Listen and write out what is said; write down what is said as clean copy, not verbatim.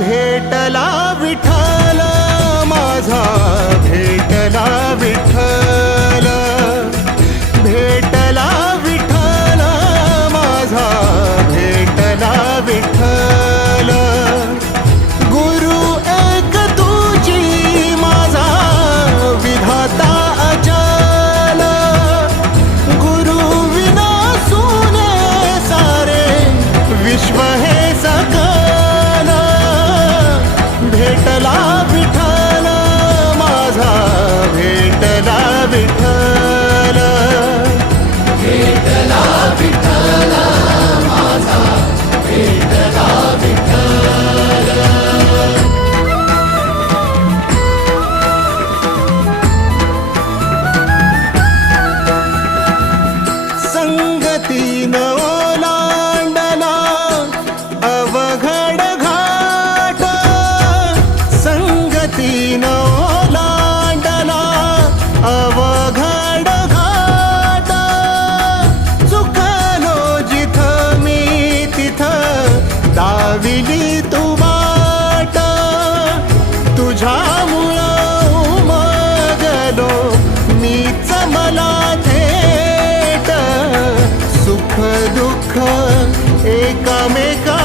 भेटला विठ्ठल माझा, भेटला विठ्ठल, भेटला विठ्ठल माझा, भेटला विठ्ठल. गुरु एक तुझी माझा विधाता अचल, गुरु विना सुने सारे विश्व हे सकल. भेटला विठ्ठल माझा, भेटला विठ्ठल, भेटला विठ्ठल माझा, भेटला विठ्ठल. संगतीन ओलांडला अवघड घाट, संगतीन ओलांडला अवघड घाट. चुकलो जिथं मी तिथं दाविली तू वाट, तुझ्यामुळं उमगलो मीच मला थेट. सुख दुःख एकामेका